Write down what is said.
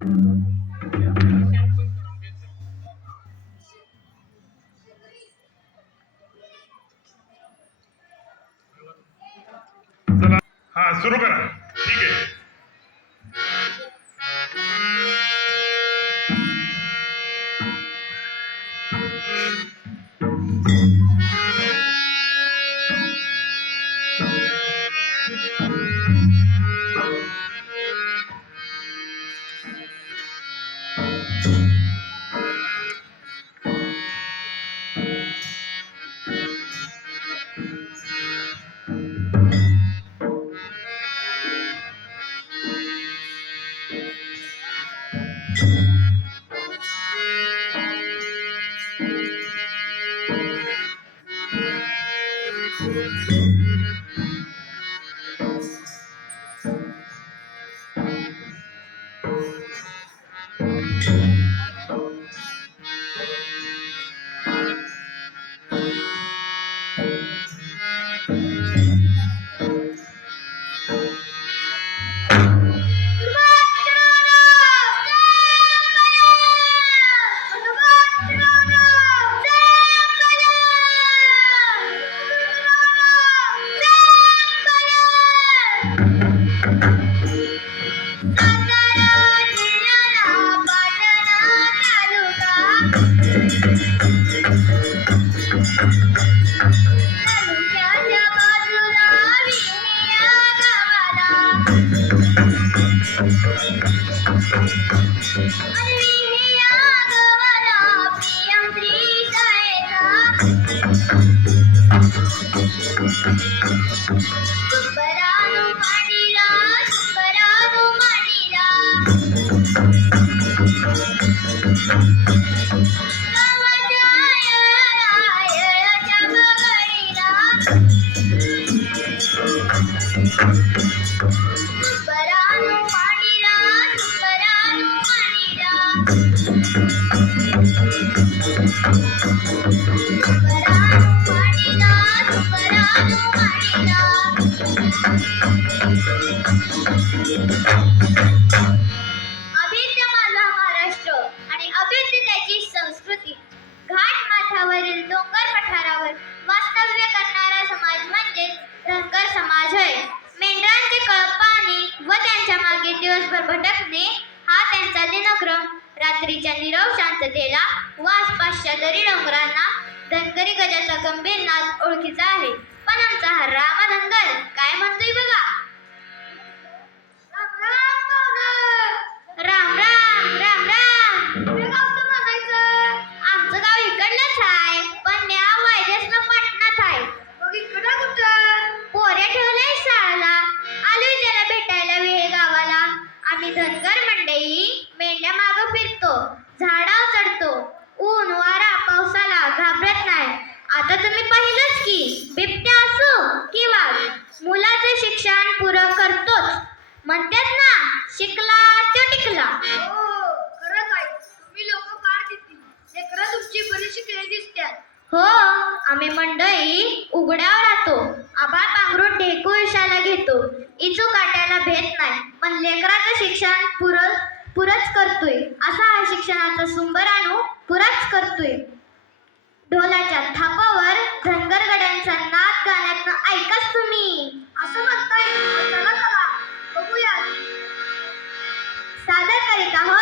चला, हा सुरू करा. ठीक आहे. दिवसभर भटकणे हा त्यांचा दिनक्रम. रात्रीच्या नीरव शांततेला व आसपासच्या दरी डोंगरांना धनगरी गजाचा गंभीर नाद ओळखीचा आहे. पण आमचा हा रामा धनगर काय म्हणतोय बघा. राम राम राम राम. आमचं गाव इकडलंच आहे, पण या वायदेसनं पाटणात आहे. पोऱ्या ठेवलंय शाळेला, आलोय त्याला भेटायला वेळ गावाला. आम्ही धनगर मंडळी मेंढ्या मागं फिरतो, झाडावर चढतो, ऊन वारा पावसाला घाबरत नाही. आता तुम्ही पाहिलंच की बिबट्या असो की वाघ, मुलाचं शिक्षण पुरं करतोच. म्हणतात ना, शिकला तो टिकला. हो, आम्ही मंडळी उघड्यावर राहतो, आभाळ पांघरून ढेकू विषाला घेतो. इचू काट्याला भेट नाही, पण लेकराचं शिक्षण पुरच करतोय. असा हा शिक्षणाचा सुंबर आणू पुराच करतोय. ढोलाच्या थापावर धनगर गड्यांचा नाद गाण्यातनं ऐकाच तुम्ही. असं म्हणताय, चला चला बघूया. सादर करीत आहोत